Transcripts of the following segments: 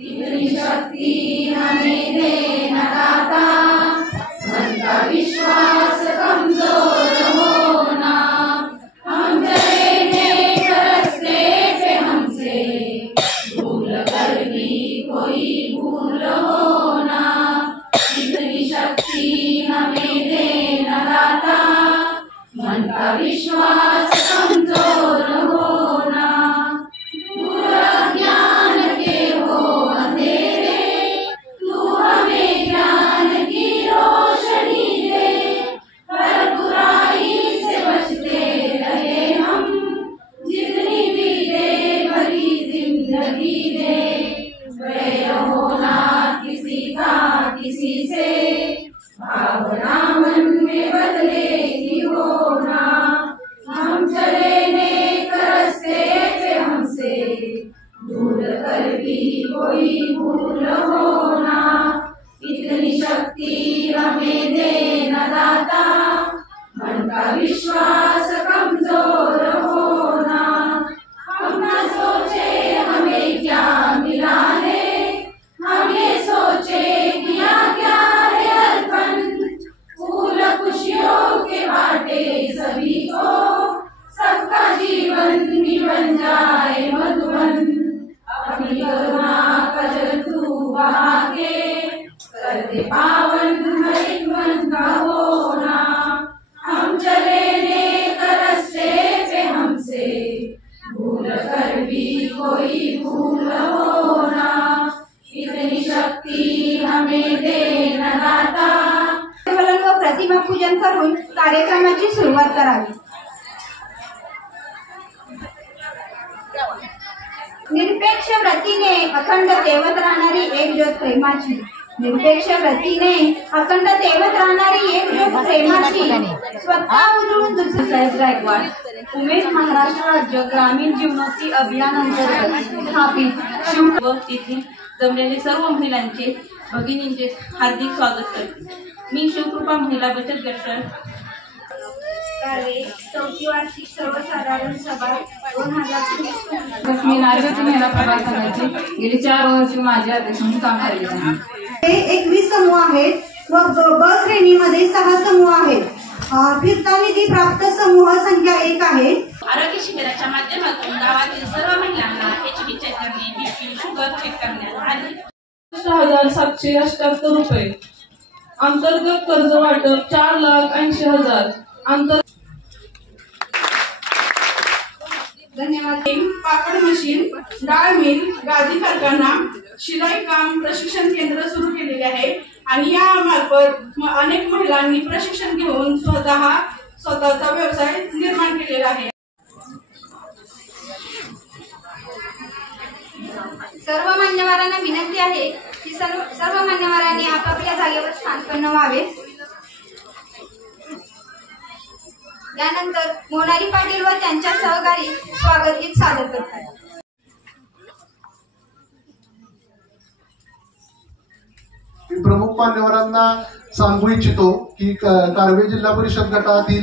इतनी शक्ति हमें दे न दाता, मन का विश्वास कमजोर होना। हम चले नेक रास्ते पे हमसे भूल कर भी कोई भूल होना। इतनी शक्ति हमें दे न दाता, मन का विश्वास कमजोर होना। दूर ज्ञान के हो अंधेरे, तू हमें ज्ञान की रोशनी दे। हर बुराई से बचते रहे हम, जितनी भी दे भरी जिंदगी दे। वैर होना किसी का किसी से, भावना मन में बदलेगी होना। हम चले नेक रास्ते पे हमसे भूल कर भी कोई भूल होना। इतनी शक्ति हमें दे न दाता, मन का विश्वास कमजोर होना। हम न सोचे हमें क्या मिला है, हम ये सोचे किया क्या है अर्पण। फूल खुशियों के बाटे सभी को, सबका जीवन भी बन जाए मधुबन। अपनी करुणा का जल तू बहा के, कर दे पावन हर एक मन का होना। हम चले नेक रास्ते पे हमसे भूल कर भी कोई भूल होना। इतनी शक्ति हमें दे न दाता। व प्रतिमा पूजन करून कार्यक्रमाची सुरुवात करावी। निरपेक्ष व्रतीने अखंड तेवत राहणारी एक ज्योत प्रेमाची। निरपेक्ष व्रतीने अखंड तेवत राहणारी एक ज्योत प्रेमाची, स्वतः उजळून दुसरी। साहेब गायकवाड, उमेद महाराष्ट्र राज्य ग्रामीण जीवनोन्नती अभियान अंतर्गत स्थापित शिव तिथे जमलेले सर्व महिलांचे भगिनींचे हार्दिक स्वागत करते। मी शिवकृपा महिला बचत गट कार्य 4थी वार्षिक सर्वसाधारण सभा 2024 मी नागरिक महिला प्रभाग संघाची गेली 4 वर्ष माझ्या अध्यक्ष म्हणून काम केले आहे। हे 21 समूह आहेत व ब श्रेणीमध्ये 6 समूह आहेत। फिरता निधी प्राप्त समूह संख्या 1 आहे। आरोग्य शिबिराच्या माध्यमातून गावातील सर्व महिलांना एचबी चेक करणे, बीपी शुगर चेक करण्यात आले। 6,778 रुपये। अंतर्गत कर्ज वाटप 4,80,000। धन्यवाद। पापड मशीन, डाळ मिल, गादी कारखाना, शिलाई काम प्रशिक्षण केंद्र सुरू केलेले आहे आणि या मार्फत अनेक महिलांनी प्रशिक्षण घेऊन स्वतःचा व्यवसाय निर्माण केलेला आहे। सर्व मान्यवरांना विनंती आहे की सर्व मान्यवरांनी आपापल्या जागेवर स्थानपन्न व्हावे। यानंतर मोनाली पाटील व त्यांच्या सहकारी स्वागत गीत सादर करतात। मी प्रमुख मान्यवरांना सांगू इच्छितो की कारवे जिल्हा परिषद गटातील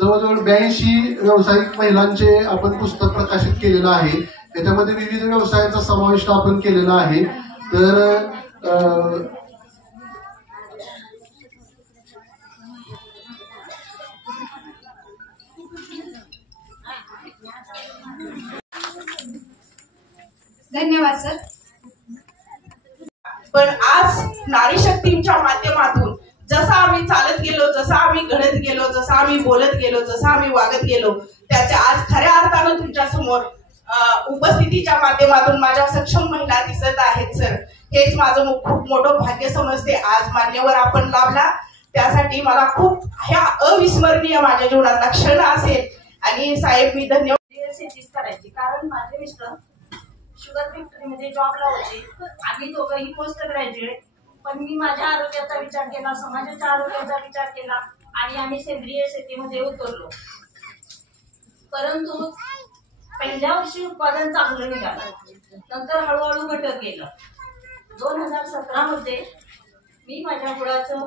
जवळजवळ 82 व्यावसायिक महिलांचे आपण पुस्तक प्रकाशित केलेलं आहे। त्याच्यामध्ये विविध व्यवसायाचा समावेश आपण केलेला आहे। तर धन्यवाद सर। पण आज नारी शक्तीच्या माध्यमातून जसं आम्ही चालत गेलो, जसं आम्ही घडत गेलो, जसं आम्ही बोलत गेलो, जसं आम्ही वागत गेलो, त्याच्या आज खऱ्या अर्थानं तुमच्या समोर उपस्थितीच्या माध्यमातून माझ्या सक्षम महिला दिसत आहेत सर। हेच माझं खूप मोठं भाग्य समजते। आज मान्यवर आपण लाभला, त्यासाठी मला खूप ह्या अविस्मरणीय माझ्या जीवनातला क्षण असेल। आणि साहेब मी धन्यवाद। शेतीच करायची, कारण माझे मिस्टर शुगर फॅक्टरीमध्ये जॉबला होते। आम्ही दोघंही पोस्ट ग्रॅज्युएट, पण मी माझ्या आरोग्याचा विचार केला, समाजाच्या आरोग्याचा विचार केला आणि आम्ही सेंद्रिय शेतीमध्ये उतरलो। परंतु पहिल्या वर्षी उत्पादन चांगलं निघालं, नंतर हळूहळू घटत गेलं। 2017 मध्ये मी माझ्या गुळाचं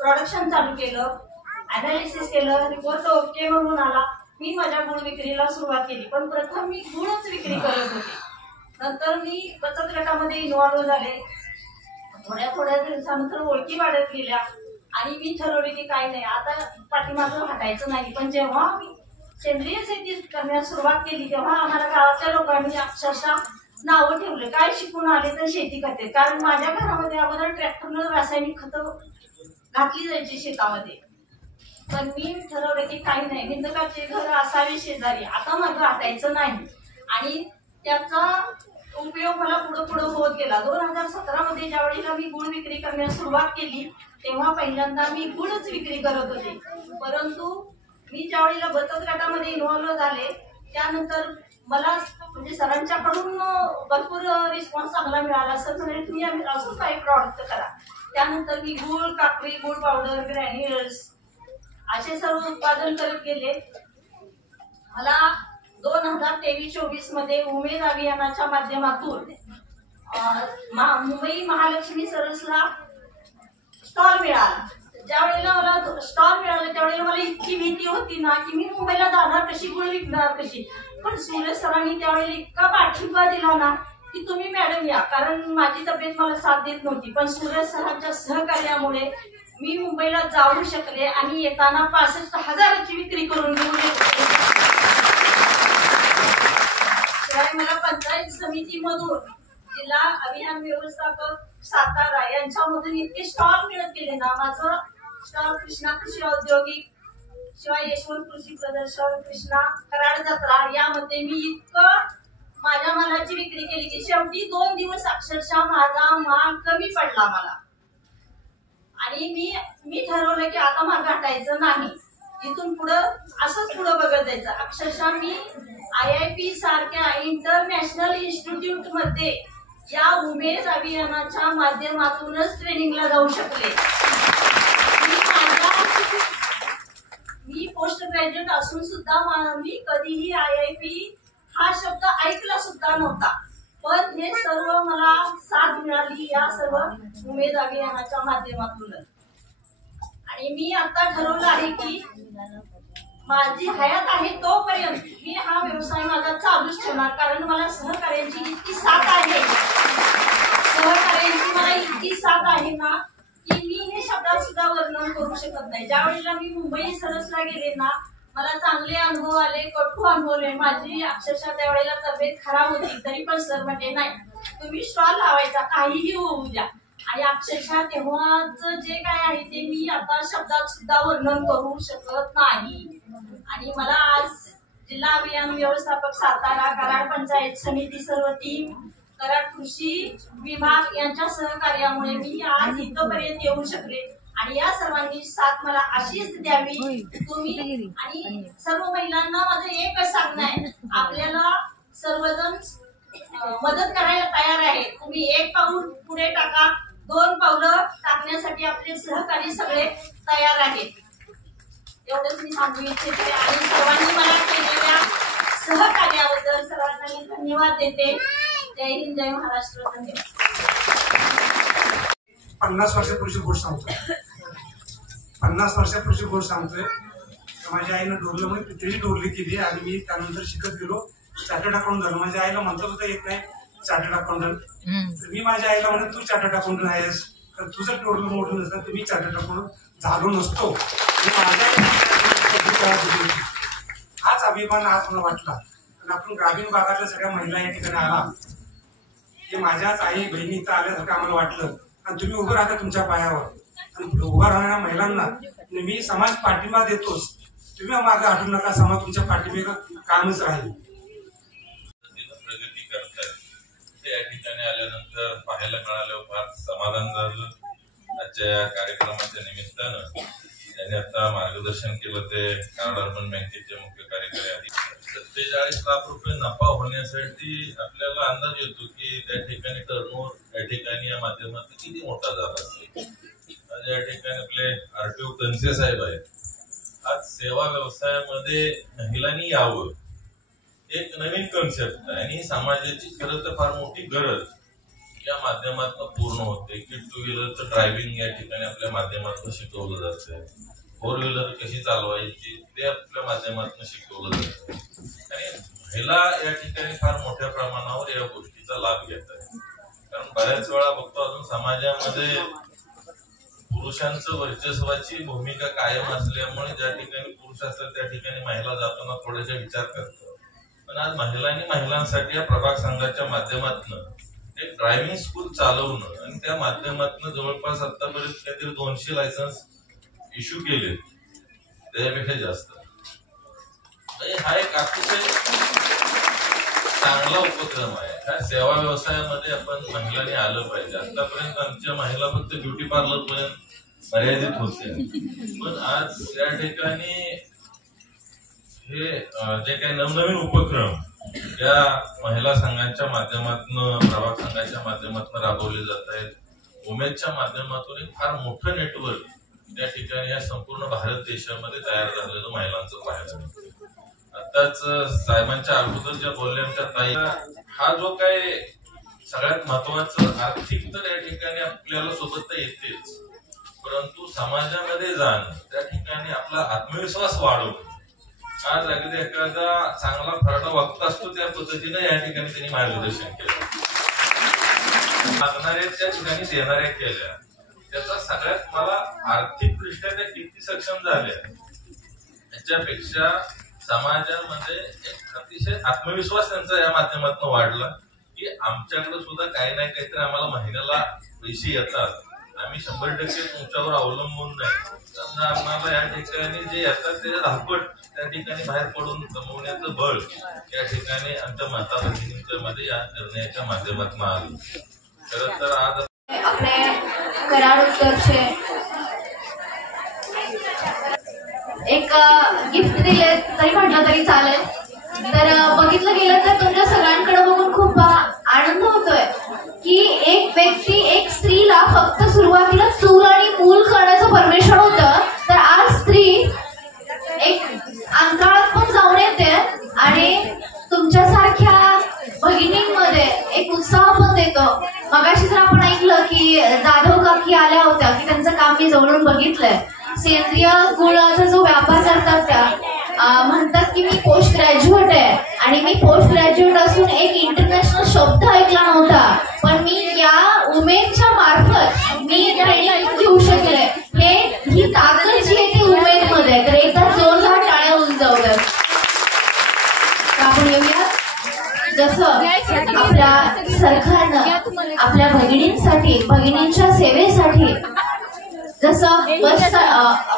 प्रोडक्शन चालू केलं, अनालिसिस केलं, रिपोर्ट ओके म्हणून आला। मी माझ्या गुळ विक्रीला सुरुवात केली, पण प्रथम मी गुळच विक्री करत होते। नंतर मी बचत गटामध्ये इन्व्हॉल्व झाले. थोड्या दिवसानंतर ओळखी वाढत गेल्या आणि मी ठरवले की काही नाही, आता पाठीमागं हटायचं नाही. पण जेव्हा मी सेंद्रिय शेती करण्यास सुरुवात केली तेव्हा आम्हाला गावातल्या लोकांनी अक्षरशः नावं ठेवलं, काय शिकून आले तर शेती करते. कारण माझ्या घरामध्ये अगोदर ट्रॅक्टरनं रासायनिक खतं घातली जायची शेतामध्ये. पण मी ठरवलं की काही नाही, निंदकाचे घर असावे शेजारी, आता मागं हटायचं नाही. आणि त्याचा उपयोग मला पुढे होत गेला. 2017 मध्ये ज्यावेळेला मी गुळ विक्री करण्यास सुरुवात केली तेव्हा पहिल्यांदा मी गुळच विक्री करत होते. परंतु मी ज्यावेळेला बचत गटामध्ये इन्व्हॉल्व झाले त्यानंतर मला म्हणजे सरांच्याकडून भरपूर रिस्पॉन्स चांगला मिळाला. सर म्हणजे तुम्ही अजून काही प्रॉडक्ट करा. त्यानंतर मी गुळ, काकडी, गुळ पावडर, ग्रॅन्युअल्स असे सर्व उत्पादन करत गेले. मला 2023-24 मध्ये उमेद अभियानाच्या माध्यमातून मुंबई महालक्ष्मी सरसला स्टॉल मिळाला. ज्यावेळेला मला स्टॉल मिळाला त्यावेळेला मला इतकी भीती होती ना की मी मुंबईला जाणार कशी, गुळ विकणार कशी. पण सूरज सरांनी त्यावेळेला इतका पाठिंबा दिला ना की तुम्ही मॅडम या, कारण माझी तब्येत मला साथ देत नव्हती. पण सूरज सरांच्या सहकार्यामुळे मी मुंबईला जाऊ शकले आणि येताना 65,000ची विक्री करून घेऊन येते. शिवाय मला पंचायत समितीमधून जिल्हा अभियान व्यवस्थापक सातारा यांच्यामधून इतके स्टॉल मिळत गेले ना. माझं स्टॉल कृष्णा कृषी औद्योगिक, शिवाय यशवंत कृषी प्रदर्शन, कृष्णा कराड जत्रा यामध्ये मी इतकं माझ्या मालाची विक्री केली की शेवटी 2 दिवस अक्षरशः माझा माल कमी पडला मला. आणि मी ठरवलं की आता मागं हटायचं नाही, इथून पुढं असंच पुढं बघत जायचं. अक्षरशः मी IIP सारख्या इंटरनॅशनल इन्स्टिट्यूट मध्ये या उमेद अभियानाच्या माध्यमातूनच ट्रेनिंगला जाऊ शकले. मी पोस्ट ग्रॅज्युएट असून सुद्धा मी कधीही IIP हा शब्द ऐकला सुद्धा नव्हता. पण हे सर्व मला साथ मिळाली या सर्व उमेद अभियानाच्या माध्यमातूनच. आणि मी आता ठरवलं आहे की माझी हयात आहे तोपर्यंत मी हा व्यवसाय माझा चालूच ठेवणार. कारण मला सहकार्यांची इतकी साथ आहे, मला इतकी साथ आहे ना की मी हे शब्दात सुद्धा वर्णन करू शकत नाही. ज्यावेळेला मी मुंबई सरसला गेले ना मला चांगले अनुभव आले, कटू अनुभवले. माझी अक्षरशः त्यावेळेला तब्येत खराब होती तरी पण सर म्हणजे नाही तुम्ही स्टॉल लावायचा, काहीही होऊ द्या. आणि अक्षरशः तेव्हाच जे काय आहे ते मी आता शब्दात सुद्धा वर्णन करू शकत नाही. आणि मला आज जिल्हा अभियान व्यवस्थापक सातारा, कराड पंचायत समिती सर्व टीम, कराड कृषी विभाग यांच्या सहकार्यामुळे मी आज इथपर्यंत येऊ शकले. आणि या सर्वांनी साथ मला अशीच द्यावी तुम्ही. आणि सर्व महिलांना माझं एकच सांगणं आहे, आपल्याला सर्वजण मदत करायला तयार आहे. तुम्ही 1 पाऊल पुढे टाका, 2 पावलं टाकण्यासाठी आपले सहकारी सगळे तयार आहेत. एवढंच मी सांगू इच्छिते. आणि सर्वांनी मला केलेल्या सहकार्याबद्दल सर्वांना मी धन्यवाद देते. जय हिंद, जय महाराष्ट्र. धन्यवाद. 50 वर्षापूर्वीची गोष्ट सांगतोय. 50 वर्षापूर्वीची गोष्ट सांगतोय. माझ्या आईनं डोरल्यामुळे तिथेही डोरली केली आणि मी त्यानंतर शिकत गेलो. चार्टर्ड अकाउंट झालं. माझ्या आईला म्हणता सुद्धा येत नाही चार्टर्ड अकाउंटंट. तर मी माझ्या आईला म्हणत तू चार्टर्ड अकाउंटंट आहेस, तर तुझं डोरलं मोठं नसतं तर मी चार्टर्ड अकाउंटंट झालो नसतो. हाच अभिमान आज मला वाटला. पण आपण ग्रामीण भागातल्या सगळ्या महिला या ठिकाणी आला, हे माझ्याच आई बहिणी इथं आल्यासारखं आम्हाला वाटलं. आणि तुम्ही उभं राहता तुमच्या पायावर. आणि उभा राहणाऱ्या महिलांना मी समाज पाठिंबा देतोच. तुम्ही मागे हटू नका, समाज तुमच्या पाठिंबा कायमच राहील. प्रगती करताय ते या ठिकाणी आल्यानंतर पाहायला मिळालं, फार समाधान झालं. आजच्या या कार्यक्रमाच्या निमित्तानं त्यांनी आता मार्गदर्शन केलं ते कराड अर्बन बँकेचे मुख्य कार्यकारी अधिकारी. 47 लाख रुपये नफा होण्यासाठी आपल्याला अंदाज येतो की त्या ठिकाणी टर्नओव्हर या ठिकाणी या माध्यमातून किती मोठा झाला असेल. आज या ठिकाणी आपले RTO कनसे साहेब आहेत. आज सेवा व्यवसायामध्ये महिलांनी यावं एक नवीन कन्सेप्ट आहे आणि समाजाची खरं तर फार मोठी गरज या माध्यमातून पूर्ण होते की 2 व्हीलरचं ड्रायव्हिंग या ठिकाणी आपल्या माध्यमातून शिकवलं जातं. 4 व्हीलर कशी चालवायची ते आपल्या माध्यमातून शिकवलं जातं. आणि महिला या ठिकाणी फार मोठ्या प्रमाणावर या गोष्टीचा लाभ घेत आहेत. कारण बऱ्याच वेळा बघतो अजून समाजामध्ये पुरुषांचं वर्चस्वाची भूमिका कायम असल्यामुळे ज्या ठिकाणी पुरुष असतात त्या ठिकाणी महिला जाताना थोडेसे विचार करतात. पण आज महिलांनी महिलांसाठी या प्रभाग संघाच्या माध्यमातून एक ड्रायव्हिंग स्कूल चालवणं आणि त्या माध्यमातून जवळपास आतापर्यंत काहीतरी 200 लायसन्स इश्यू केले, त्याच्यापेक्षा जास्त. हा एक अतिशय चांगला उपक्रम आहे. ह्या सेवा व्यवसायामध्ये आपण महिलांनी आलं पाहिजे. आतापर्यंत आमच्या महिला फक्त ब्युटी पार्लर पर्यंत मर्यादित होत्या, पण आज या ठिकाणी हे जे काही नवनवीन उपक्रम या महिला संघांच्या माध्यमातून, प्रभाग संघाच्या माध्यमातून राबवले जात आहेत. उमेदच्या माध्यमातून एक फार मोठं नेटवर्क त्या ठिकाणी या संपूर्ण भारत देशामध्ये तयार झालेलं महिलांचं पाहायला मिळतं. आताच साहेबांच्या अगोदर ज्या बोलल्या आमच्या ताई, हा जो काय सगळ्यात महत्वाचं आर्थिक तर या ठिकाणी आपल्याला सोबत तर येतेच, परंतु समाजामध्ये जाणं, त्या ठिकाणी आपला आत्मविश्वास वाढवणं. आज अगदी एखादा चांगला फराडा वक्ता असतो त्या पद्धतीने या ठिकाणी त्यांनी मार्गदर्शन केलं. मागणाऱ्या त्या ठिकाणी देणाऱ्या केल्या. त्याचा सगळ्यात मला आर्थिकदृष्ट्या त्या किती सक्षम झाल्या याच्यापेक्षा समाजामध्ये एक अतिशय आत्मविश्वास त्यांचा या माध्यमातून वाढला की आमच्याकडे सुद्धा काही नाही काहीतरी आम्हाला महिन्याला पैसे येतात, आम्ही 100% तुमच्यावर अवलंबून नाही. त्यांना आम्हाला या ठिकाणी जे येतात त्याच्या धापट त्या ठिकाणी बाहेर पडून कमवण्याचं बळ या ठिकाणी आमच्या माता भगिनींच्या मध्ये या निर्णयाच्या माध्यमातून आलं. खरं तर आज आपले कराड उत्तरचे एक गिफ्ट दिले तरी म्हटलं तरी चालेल. तर बघितलं गेलं तर तुमच्या सगळ्यांकडे बघून खूप आनंद होतोय की एक व्यक्ती, एक स्त्रीला फक्त सुरुवातीला चूल आणि मूल करण्याचं परमिशन होतं, तर आज स्त्री एक अंतराळात पण जाऊन येते आणि तुमच्यासारख्या भगिनींमध्ये एक उत्साह पण देतो. मगाशी जर आपण ऐकलं की जाधव काकी आल्या होत्या की त्यांचं काम मी जवळून बघितलंय. सेंद्रिय गुळाचा जो व्यापार करतात त्या म्हणतात की मी पोस्ट ग्रॅज्युएट आहे आणि मी पोस्ट ग्रॅज्युएट असून एक इंटरनॅशनल शब्द ऐकला नव्हता, पण मी या उमेदच्या मार्फत मी ट्रेनिंग घेऊ शकले. ही ताकद जी आहे ती उमेदमध्ये. तर एकदा जोरदार टाळ्या होऊन जाऊया. आपण येऊया. जसं आपल्या सरकारनं आपल्या भगिनींसाठी, भगिनींच्या सेवेसाठी जसं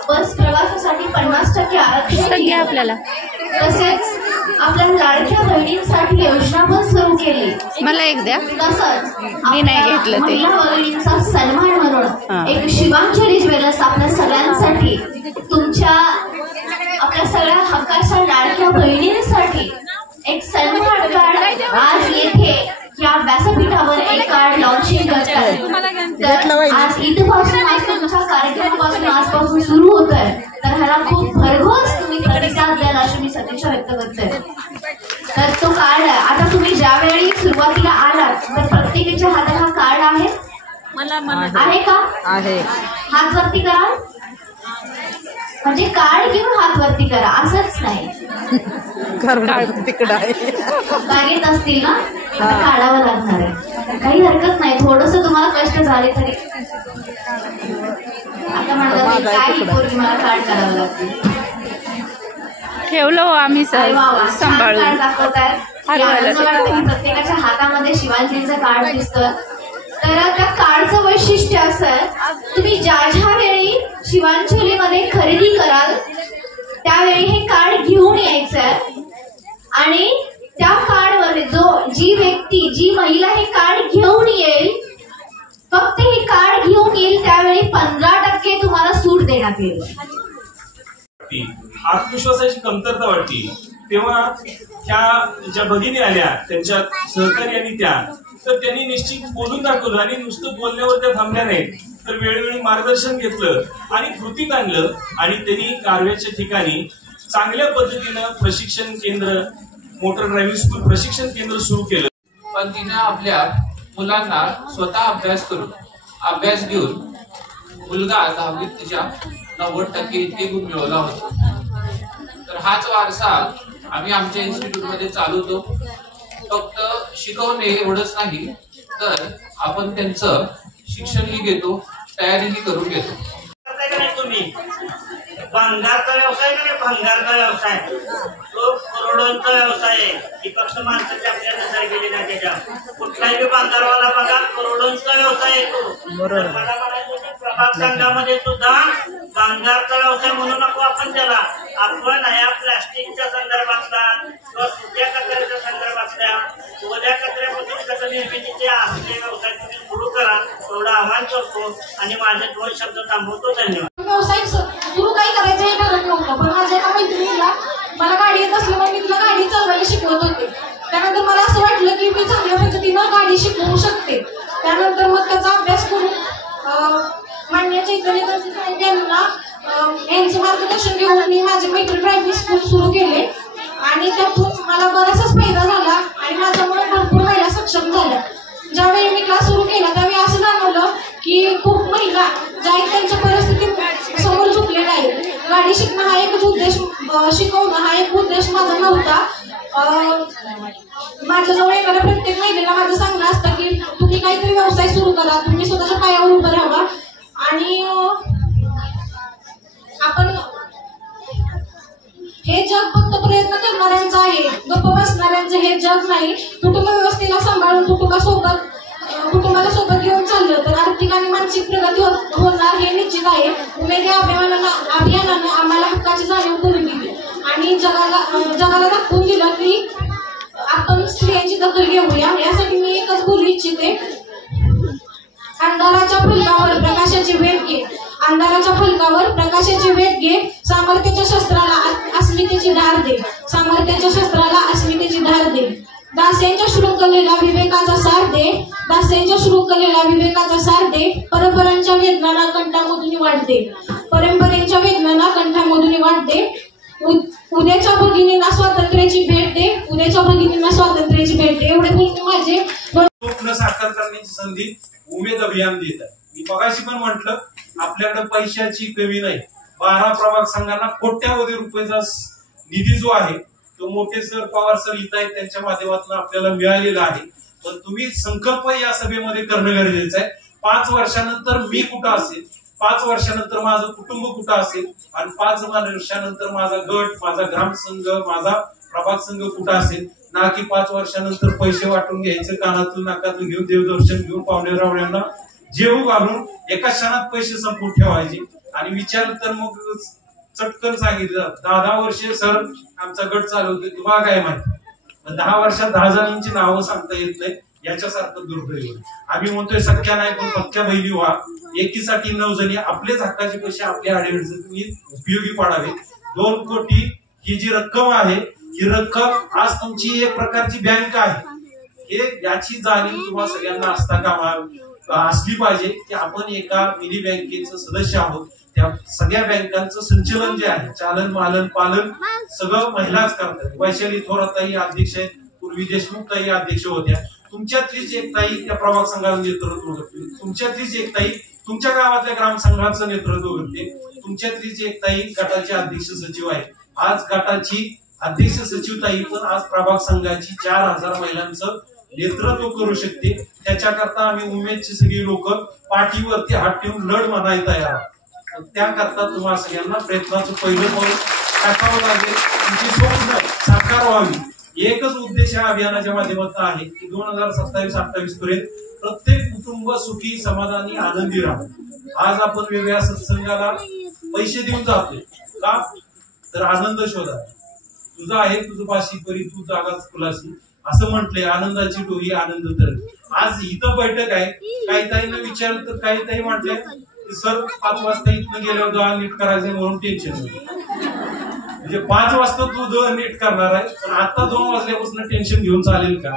बस प्रवासासाठी 50% आरक्षण आपल्याला, तसेच आपल्या लाडक्या बहिणींसाठी योजना पण सुरू केली. मला एक द्या. तसंच मी नाही घेतलं ते. महिला भगिनींचा सन्मान म्हणून एक शिवांजली ज्वेलर्स आपल्या सगळ्यांसाठी, तुमच्या आपल्या सगळ्या हक्काच्या लाडक्या बहिणींसाठी एक सन्मान कार्ड आज येथे या व्यासपीठावर एक कार्ड लॉन्चिंग करतात. आज इथपासून, आज तुमच्या कार्यक्रमापासून आजपासून सुरू होत आहे. तर ह्याला खूप भरघोस तुम्ही प्रतिसाद द्याल अशी मी सदिच्छा व्यक्त करते. तर तो कार्ड आता तुम्ही ज्यावेळी सुरुवातीला आलात तर प्रत्येकाच्या हातात हा कार्ड आहे. आहे का? आहे. हात वरती करा, म्हणजे कार्ड घेऊन हात वरती करा, असंच नाही. तिकडं आहे, बागेत असतील ना, काढावं लागणार आहे. काही हरकत नाही, थोडस तुम्हाला कष्ट झाले तरी. आता म्हणतात काही पोरी मला कार्ड करावं लागतील. ठेवलो आम्ही सांभाळून. प्रत्येकाच्या हातामध्ये शिवाजींचं कार्ड दिसतं. तर त्या कार्डचं वैशिष्ट्य असं, तुम्ही ज्या ज्या वेळी शिवांजलीमध्ये खरेदी कराल त्यावेळी हे कार्ड घेऊन यायचंय आणि त्या कार्डवर जी व्यक्ती, जी महिला हे कार्ड घेऊन येईल, फक्त हे कार्ड घेऊन येईल त्यावेळी 15% तुम्हाला सूट देण्यात येईल. आत्मविश्वासाची कमतरता वाटली तेव्हा त्या ज्या भगिनी आल्या त्यांच्या सहकारी आणि तर त्यांनी निश्चित बोलून दाखवलं आणि नुसतं बोलण्यावर त्या थांबल्या नाहीत, तर वेळोवेळी मार्गदर्शन घेतलं आणि कृतीत आणलं. आणि त्यांनी कारव्याच्या ठिकाणी चांगल्या पद्धतीनं प्रशिक्षण केंद्र, मोटर ड्रायव्हिंग स्कूल प्रशिक्षण केंद्र सुरू केलं. पण तिनं आपल्या मुलांना स्वतः अभ्यास घेऊन मुलगा 10वीत तिच्या 90% इतके गुण मिळवला होता. तर हाच वारसा आम्ही आमच्या इन्स्टिट्यूटमध्ये चालवतो. फक्त शिकवणे एवढंच नाही तर आपण त्यांचं शिक्षणही घेतो, तयारीही करून घेतो. तुम्ही भंगारचा व्यवसाय नाही, भंगारचा व्यवसाय तो करोडोंचा व्यवसाय आहे. ही फक्त माणसाची आपल्याला नजर गेली ना त्याच्या. कुठलाही भंगारवाला बघा करोडोंचा व्यवसाय येतो. मला म्हणायचं की प्रभाग संघामध्ये सुद्धा भंगारचा व्यवसाय म्हणू नको आपण त्याला. आपण या प्लास्टिकच्या संदर्भातला किंवा सुक्या कचऱ्याच्या संदर्भातल्या ओल्या कचऱ्यापासून कसं निर्मितीचे असले व्यवसाय तुम्ही सुरू करा एवढं आवाहन करतो आणि माझे 2 शब्द थांबवतो. धन्यवाद. व्यवसाय सुरू काय करायचं हे ठरत नव्हतं, पण माझ्या एका मैत्रिणीला मला गाडी येत असल्यामुळे मी तिला गाडी चालवायला शिकवत होते. त्यानंतर मला असं वाटलं की मी चांगल्या पद्धतीनं गाडी शिकवू शकते. त्यानंतर मग त्याचा अभ्यास करून मान्य चैतन्य साहेब यांना यांचं मार्गदर्शन घेऊन मी माझे मैत्री ड्रायव्हिंग स्कूल सुरू केले आणि त्यातून मला बराचसाच फायदा झाला आणि माझ्यामुळे भरपूर महिला सक्षम झाल्या. ज्यावेळी मी क्लास सुरू केला त्यावेळी असं जाणवलं की खूप महिला ज्या त्यांच्या परिस्थितीत समोर झुकलेल्या आहेत. गाडी शिकणं हा एकच उद्देश, शिकवणं हा एक उद्देश माझा नव्हता. माझ्याजवळ एखाद्या प्रत्येक महिलेला माझं सांगणं असतं की तुम्ही काहीतरी व्यवसाय सुरू करा, तुम्ही स्वतःच्या पायावर उभं राहा आणि आपण हे जग फक्त प्रयत्न करणाऱ्यांचं आहे, गप्प बसणाऱ्यांचं हे जग नाही. कुटुंब व्यवस्थेला सांभाळून कुटुंबाला सोबत घेऊन चाललं तर आर्थिक आणि मानसिक प्रगती होणार हे निश्चित आहे. उमेद या अभियानानं आम्हाला हक्काची जाणीव करून दिली आणि जगाला दाखवून दिलं की आपण स्त्रियांची दखल घेऊया. यासाठी मी एकच बोलू इच्छिते, अंधाराच्या फलकावर प्रकाशाचे वेध घे, अंधाराच्या फलकावर प्रकाशाचे वेध घे, सामर्थ्याच्या शस्त्राला अस्मितेची धार दे, सामर्थ्याच्या शस्त्राला अस्मितेची धार दे. दास्यांच्या शृंखलेला विवेकाचा सार दे, दास्यांच्या शृंखलेला विवेकाचा सार दे. परंपरांच्या वेदनांना कंठामधून वाढते, परंपरेच्या वेदनांना कंठामधून वाढते. उद्याच्या भगिनींना स्वातंत्र्याची भेट दे, उद्याच्या भगिनींना स्वातंत्र्याची भेट दे. एवढे बोलून माझे स्वप्न साकार करण्याची संधी उमेद अभियान देत आहे. मी मगाशी पण म्हटलं आपल्याकडे पैशाची कमी नाही. 12 प्रभाग संघांना कोट्यावधी रुपयाचा निधी जो आहे तो मोठे सर पवार सर इथं आहेत त्यांच्या माध्यमातून आपल्याला मिळालेला आहे. पण तुम्ही संकल्प या सभेमध्ये करणं गरजेचं आहे. 5 वर्षानंतर मी कुठं असेल, 5 वर्षानंतर माझं कुटुंब कुठं असेल आणि 5 वर्षानंतर माझा गट, माझा ग्रामसंघ, माझा प्रभाग संघ कुठं असेल. ना की 5 वर्षानंतर पैसे वाटून घ्यायचं, कानातून नाकातून घेऊन देवदर्शन घेऊन पाहुणे रावण्यांना जेवू घालून एका क्षणात पैसे संपून ठेवायचे. आणि विचारलं तर मग चटकन सांगितलं 10 वर्षे सर आमचा गट चालवतोय, तुम्हाला काय माहिती. 10 वर्षात 10 जणांची नावं सांगता येत नाही, याच्यासारखं दुर्दैव. आम्ही म्हणतोय सख्या नाही पण पक्क्या बहिणी व्हा. एकीसाठी 9 जणी. आपलेच हक्काचे पैसे आपल्या अडीअडचणी उपयोगी पडावे. 2 कोटी ही जी रक्कम आहे ही रक्कम आज तुमची एक प्रकारची बँक आहे. हे याची जाणीव तुम्हाला सगळ्यांना असली पाहिजे की आपण एका मिनी बँकेचं सदस्य आहोत. त्या सगळ्या बँकांचं संचलन जे आहे, चालन मालन पालन सगळं महिलाच करतात. वैशाली थोराताई अध्यक्ष आहेत, पूर्वी देशमुखताई अध्यक्ष होत्या. तुमच्यातलीच एक ताई त्या प्रभाग संघाचं नेतृत्व करते, तुमच्यातलीच एक ताई तुमच्या गावातल्या ग्रामसंघाचं नेतृत्व करते, तुमच्यातलीच एक ताई गटाचे अध्यक्ष सचिव आहे. आज गटाची अध्यक्ष सचिव ताई पण आज प्रभाग संघाची 4000 महिलांचं नेतृत्व करू शकते. त्याच्याकरता आम्ही उमेदची सगळी लोक पाठीवरती हात ठेवून लढ म्हणायला तयार आहोत. त्याकरता तुम्हाला सगळ्यांना प्रयत्नाचं पहिलं पाऊल टाकावं लागेल. तुमची स्वप्न साकार व्हावी. एकच उद्देश या अभियानाच्या माध्यमातून आहे की 2027-28 पर्यंत प्रत्येक कुटुंब सुखी समाधानी आनंदी राहावं. आज आपण वेगवेगळ्या सत्संगाला पैसे देऊन जातोय का तर आनंद शोधा. तुझं आहे तुझं पाशी परी तू जागाच खुलासी असं म्हटलंय. आनंदाची टोरी आनंद तर. आज इथं बैठक आहे. काही ताईंना विचारलं तर काही ताई म्हटलंय की सर 5 वाजता इथनं गेल्यावर दहा नीट करायचं म्हणून टेन्शन होतं. म्हणजे 5 वाजता तू दहा नीट करणार आहे पण आता 2 वाजल्यापासून टेन्शन घेऊन चालेल का.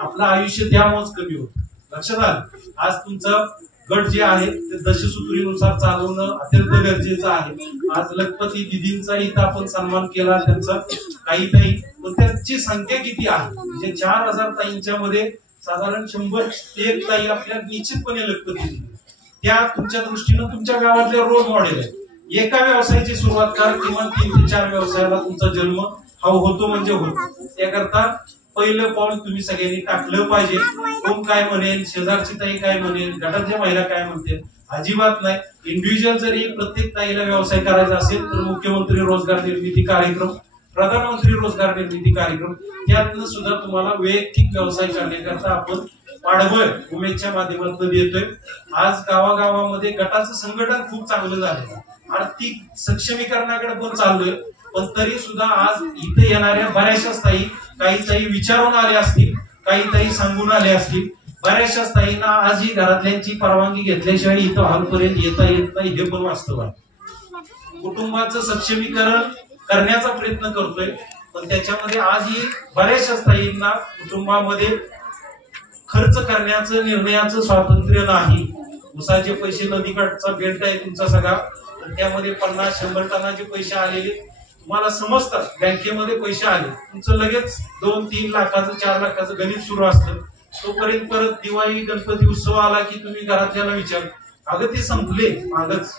आपलं आयुष्य त्यामुळेच कमी होतं. लक्षात आलं. आज तुमचं गट जे आहे ते दशसूत्रीनुसार चालवणं अत्यंत गरजेचं आहे. आज लखपती दिदींचा इथं आपण सन्मान केला त्यांचा. काही ताई पण त्यांची संख्या किती आहे म्हणजे 4000 ताईंच्या मध्ये साधारण 101 ताई आपल्या निश्चितपणे लखपती दिदी त्या तुमच्या दृष्टीनं तुमच्या गावातले रोल मॉडेल आहे. एका व्यवसायाची सुरुवात करा. किमान 3 ते 4 व्यवसायाला तुमचा जन्म हा होतो म्हणजे होतो. त्याकरता पहिलं पाऊल तुम्ही सगळ्यांनी टाकलं पाहिजे. कोण काय म्हणेल, शेजारची ताई काय म्हणेल, गटातल्या महिला काय म्हणतील, अजिबात नाही. इंडिव्हिज्युअल जरी प्रत्येक ताईला व्यवसाय करायचा असेल तर मुख्यमंत्री रोजगार निर्मिती कार्यक्रम, प्रधानमंत्री रोजगार निर्मिती कार्यक्रम यातनं सुद्धा तुम्हाला वैयक्तिक व्यवसाय करण्याकरता आपण पाठबळ उमेदच्या माध्यमातून देतोय. आज गावागावामध्ये गटाचं संघटन खूप चांगलं झालं, आर्थिक सक्षमीकरणाकडे पण चाललोय. पण तरी सुद्धा आज इथे येणाऱ्या बऱ्याचशा ताई, काही ताई विचारून आले असतील, काही ताई सांगून आले असतील. बऱ्याचशा ताईंना आजही घरातल्यांची परवानगी घेतल्याशिवाय इथं हॉलपर्यंत येता येत नाही, हे पण वास्तव आहे. कुटुंबाचं सक्षमीकरण करण्याचा प्रयत्न करतोय, पण त्याच्यामध्ये आजही बऱ्याचशा ताईंना कुटुंबामध्ये खर्च करण्याचं निर्णयाचं स्वातंत्र्य नाही. उसाचे पैसे, नदीकाठचा बेल्ट आहे तुमचा सगळा, त्यामध्ये 50-100 टनाचे पैसे आलेले तुम्हाला समजतात. बँकेमध्ये पैसे आले, तुमचं लगेच 2-3 लाखाचं 4 लाखाचं गणित सुरू असतं. तोपर्यंत परत दिवाळी गणपती उत्सव आला की तुम्ही घरातल्याला विचार, अगं ते संपले मागच.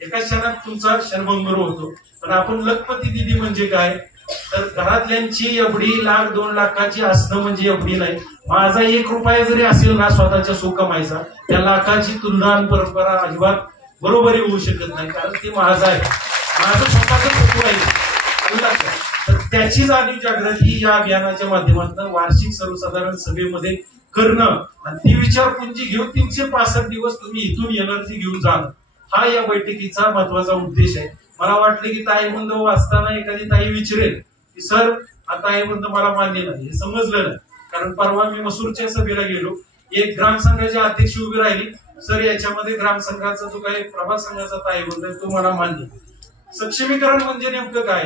एका क्षणात तुमचा क्षणभंगुर होतो. पण आपण लखपती दिदी म्हणजे काय, तर घरातल्यांची एवढी 1-2 लाखाची असणं म्हणजे एवढी नाही. माझा 1 रुपया जरी असेल ना स्वतःच्या सो कमायचा, त्या लाखाची तुलना परंपरा अजिबात बरोबरी होऊ शकत नाही, कारण ते माझं आहे, माझं स्वतःचं कुटुंब आहे. तर त्याची जाणीव जागृती या अभियानाच्या माध्यमातून वार्षिक सर्वसाधारण सभेमध्ये करणं आणि ती विचारपुंजी घेऊन 365 दिवस तुम्ही इथून एनर्जी घेऊन जाणं, हा या बैठकीचा महत्वाचा उद्देश आहे. मला वाटलं की ताईबंध वाचताना एखादी ताई विचारेल की सर हा ताईबंध मला मान्य नाही, हे समजलं नाही. कारण परवा मी मसूरच्या सभेला गेलो, एक ग्रामसंघाची अध्यक्ष उभी राहिली, सर याच्यामध्ये ग्रामसंघाचा जो काही प्रभाग संघाचा ताईबंध आहे तो मला मान्य. सक्षमीकरण म्हणजे नेमकं काय,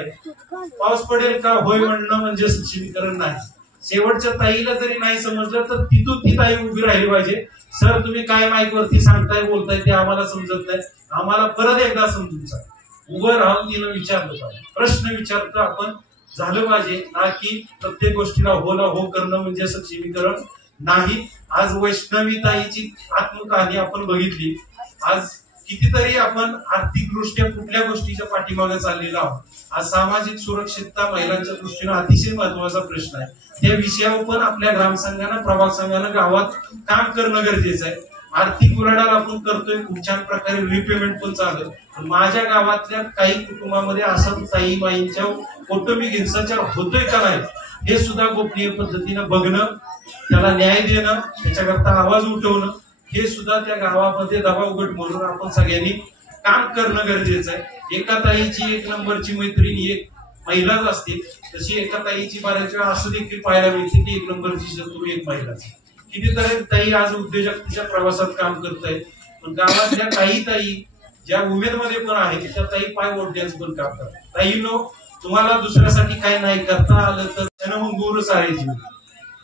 पाऊस पडेल का होय म्हणणं म्हणजे सक्षमीकरण नाही. शेवटच्या ताईला जरी नाही समजलं तर तिथून ती ताई उभी राहिली पाहिजे, सर तुम्ही काय माईक वरती सांगताय बोलताय ते आम्हाला समजत नाही, आम्हाला परत एकदा समजून सांगा. उभं राहून तिनं विचारलं पाहिजे, प्रश्न विचारतं आपण झालं पाहिजे, ना की प्रत्येक गोष्टीला हो ना हो करणं म्हणजे सक्षमीकरण नाही. आज वैष्णवी ताईची आत्मकहाणी आपण बघितली. आज कितीतरी आपण आर्थिक दृष्ट्या कुठल्या गोष्टीच्या पाठीमागे चाललेलो आहोत. आज सामाजिक सुरक्षितता महिलांच्या दृष्टीनं अतिशय महत्वाचा प्रश्न आहे. त्या विषयावर पण आपल्या ग्रामसंघानं, प्रभाग संघानं गावात काम करणं गरजेचं आहे. आर्थिक उलाढाल आपण करतोय, खूप छान प्रकारे रिपेमेंट पण चालू आहे. पण माझ्या गावातल्या काही कुटुंबामध्ये असं ताईबाईंच्या कौटुंबिक हिंसाचार होतोय का नाही हे सुद्धा गोपनीय पद्धतीनं बघणं, त्याला न्याय देणं, त्याच्याकरता आवाज उठवणं, हे सुद्धा त्या गावामध्ये दबावगट म्हणून आपण सगळ्यांनी काम करणं गरजेचं आहे. एका ताईची 1 नंबरची मैत्रिणी एक महिलाच असते, तशी एका ताईची बऱ्याच वेळा असं देखील पाहायला मिळते की 1 नंबरची शत्रू एक महिलाच. कितीतरी ताई आज उद्योजकतेच्या प्रवासात काम करत आहेत. पण गावातल्या काही ताई ज्या उमेदमध्ये पण आहेत त्या ताई पाय ओढण्याचं पण काम करतात. ताईनो तुम्हाला दुसऱ्यासाठी काय नाही करता आलं तर क्षणभंगुर सारायची.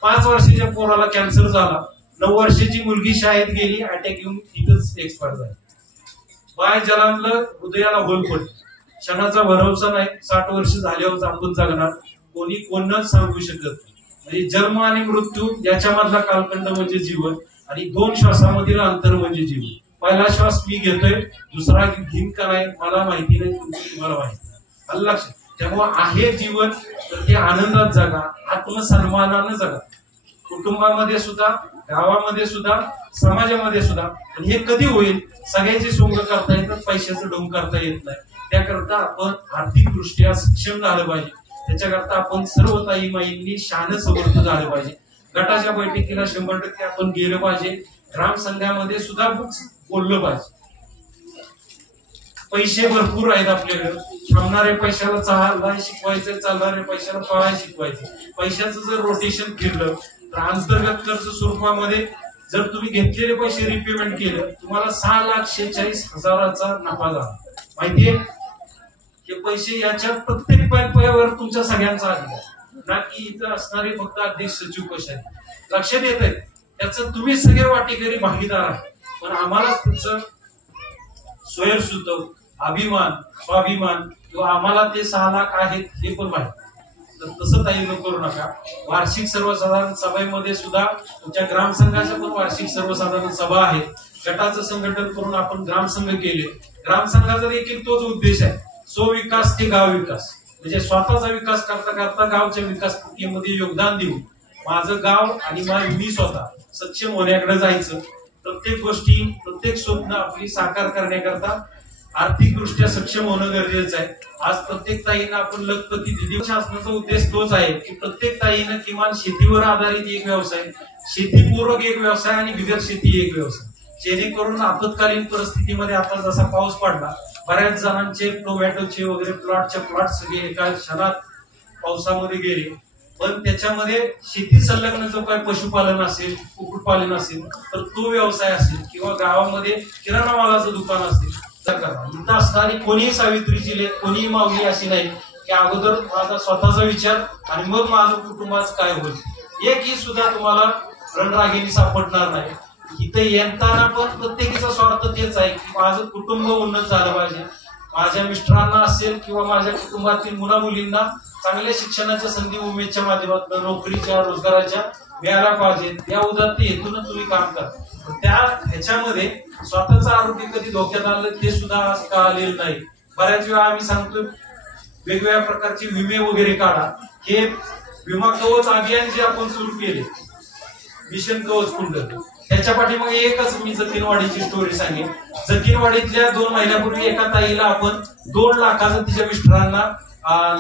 5 वर्षाच्या पोराला कॅन्सर झाला, 9 वर्षाची मुलगी शाळेत गेली, अटॅक येऊन तिथंच एक्सपायर झाली. बाय जलांतलं हृदयाला होल पडली. क्षणाचा भरोसा नाही, 60 वर्ष झाल्यावर आपण जगणार कोणी कोणच सांगू शकत नाही. म्हणजे जन्म आणि मृत्यू याच्यामधला कालखंड म्हणजे जीवन, आणि 2 श्वासामधील अंतर म्हणजे जीवन. पहिला श्वास मी घेतोय, दुसरा घेईन का नाही मला माहिती नाही, तुम्हाला माहिती. आलं लक्षात. त्यामुळे आहे जीवन तर ते आनंदात जगा, आत्मसन्मानानं जगा. कुटुंबामध्ये सुद्धा, गावामध्ये सुद्धा, समाजामध्ये सुद्धा. पण हे कधी होईल, सगळ्याची सोंग करता येतात, पैशाचं ढोंग करता येत नाही. त्याकरता आपण आर्थिक दृष्ट्या सक्षम झालं पाहिजे. त्याच्याकरता आपण सर्व ताईमाईंनी शान समर्थ झालं पाहिजे. गटाच्या बैठकीला 100% आपण गेलं पाहिजे. ग्रामसंघामध्ये सुद्धा बोललं पाहिजे. पैसे भरपूर आहेत आपल्याकडे, थांबणाऱ्या पैशाला चालाय शिकवायचं, चालणाऱ्या पैशाला पळायला शिकवायचं. पैशाचं जर रोटेशन फिरलं तर अंतर्गत कर्ज स्वरूपामध्ये जर तुम्ही घेतलेले पैसे रिपेमेंट केलं, तुम्हाला 6,46,000चा नफा झाला. माहितीये हे पैसे याच्या प्रत्येक पैशावर तुमच्या सगळ्यांचा अधिकार, ना की इथं असणारे फक्त अध्यक्ष सचिव पैसे आहेत. लक्षात येत आहे त्याचं तुम्ही सगळे वाटेकरी भागीदार आहात. पण आम्हाला तुमचं स्वयंसुद्ध अभिमान, स्वाभिमान किंवा आम्हाला ते 6 लाख आहेत हे पण माहिती. तर तसं काही करू नका. वार्षिक सर्वसाधारण सभेमध्ये सुद्धा तुमच्या ग्रामसंघाच्या पण वार्षिक सर्वसाधारण सभा आहेत. गटाचं संघटन करून आपण ग्रामसंघ केले. ग्रामसंघाचा देखील तोच उद्देश आहे, स्व विकास ते गाव विकास. म्हणजे स्वतःचा विकास करता करता गावच्या विकास प्रक्रियेमध्ये योगदान देऊन माझं गाव आणि मी स्वतः सक्षम होण्याकडे जायचं. प्रत्येक गोष्टी प्रत्येक स्वप्न आपली साकार करण्याकरता आर्थिक दृष्ट्या सक्षम होणं गरजेचं आहे. आज प्रत्येक ताईंना आपण लखपती दिली. शासनाचा उद्देश तोच आहे की प्रत्येक ताईनं किमान शेतीवर आधारित एक व्यवसाय, शेतीपूरक एक व्यवसाय आणि बिगर शेती एक व्यवसाय, जेणेकरून आपत्कालीन परिस्थितीमध्ये आता जसा पाऊस पडला बऱ्याच जणांचे टोमॅटोचे वगैरे प्लॉट सगळे एका क्षणात पावसामध्ये गेले. पण त्याच्यामध्ये शेती संलग्न जो काय पशुपालन असेल, कुक्कुटपालन असेल तर तो व्यवसाय असेल किंवा गावामध्ये किराणा मालाचं दुकान असेल इथं असणारी कोणीही सावित्रीची लेक, कोणीही माऊली अशी नाही की अगोदर माझा स्वतःचा विचार आणि मग माझं कुटुंबाचं काय होईल. एकही सुद्धा तुम्हाला रणरागिणी सापडणार नाही. इथं येताना पण प्रत्येकीचा स्वार्थ तेच आहे की माझं कुटुंब उन्नत झालं पाहिजे, माझ्या मिस्टरांना असेल किंवा माझ्या कुटुंबातील मुला मुलींना चांगल्या शिक्षणाच्या संधी उमेदच्या माध्यमातून नोकरीच्या रोजगाराच्या मिळाल्या पाहिजेत. या उदात्त हेतून तुम्ही काम करा. त्या ह्याच्यामध्ये स्वतःचं आरोग्य कधी धोक्यात आलं ते सुद्धा आज का आलेलं नाही. बऱ्याच वेळा आम्ही सांगतो वेगवेगळ्या प्रकारचे विमे वगैरे काढा. हे विमा कवच अभियान जे आपण सुरू केले मिशन कवच कुंड, त्याच्या पाठीमागे एकच मी जतीनवाडीची स्टोरी सांगेन. जतीनवाडीतल्या 2 महिन्यापूर्वी एका ताईला आपण 2 लाखाचा तिच्या मिस्टरांना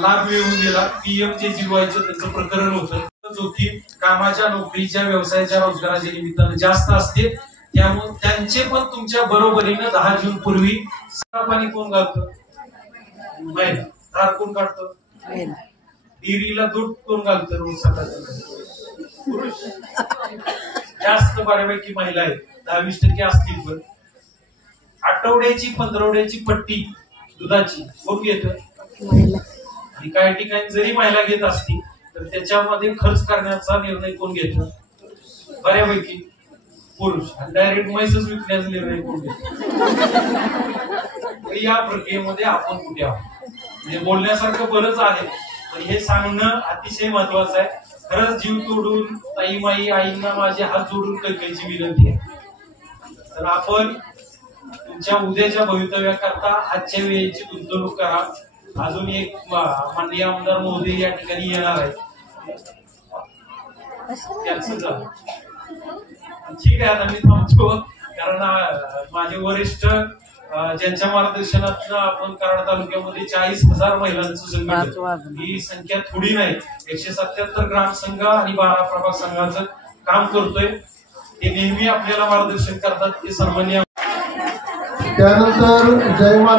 लाभ मिळवून दिला. PMJGYचं त्यांचं प्रकरण होतं. जो की कामाच्या, नोकरीच्या, व्यवसायाच्या, रोजगाराच्या निमित्तानं जास्त असते. त्यामुळे त्यांचे पण तुमच्या बरोबरीनं 10 जून पूर्वी पाणी कोण घालतं? महिला. धार कोण काढतं? डेअरीला दूध कोण घालतं रोज सकाळचं? पुरुष. जास्त बऱ्यापैकी महिला आहेत, 10-20% असतील. पण आठवड्याची 15वड्याची पट्टी दुधाची कोण घेतं? आणि काही ठिकाणी जरी महिला घेत असतील तर त्याच्यामध्ये खर्च करण्याचा निर्णय कोण घेतो? बऱ्यापैकी पुरुष. आणि डायरेक्ट म्हैसच विकण्याचा निर्णय कोण घेतो? या प्रक्रियेमध्ये आपण कुठे आहोत? म्हणजे बोलण्यासारखं बरंच आहे पण हे सांगणं अतिशय महत्वाचं आहे. खरंच जीव तोडून ताई माई आईंना माझे हात जोडून कळकळीची विनंती आहे. तर आपण तुमच्या उद्याच्या भवितव्याकरता आजच्या वेळेची गुंतवणूक करा. अजून एक माननीय आमदार महोदय या ठिकाणी येणार आहेत. ठीक आहे, आता मी थांबतो कारण माझे वरिष्ठ ज्यांच्या मार्गदर्शनात आपण कराड तालुक्यामध्ये 40,000 महिलांचं संघटन, ही संख्या थोडी नाही. 177 ग्रामसंघ आणि 12 प्रभाग संघाचं काम करतोय. ते नेहमी आपल्याला मार्गदर्शन करतात. ते सन्मान्य. त्यानंतर जयमान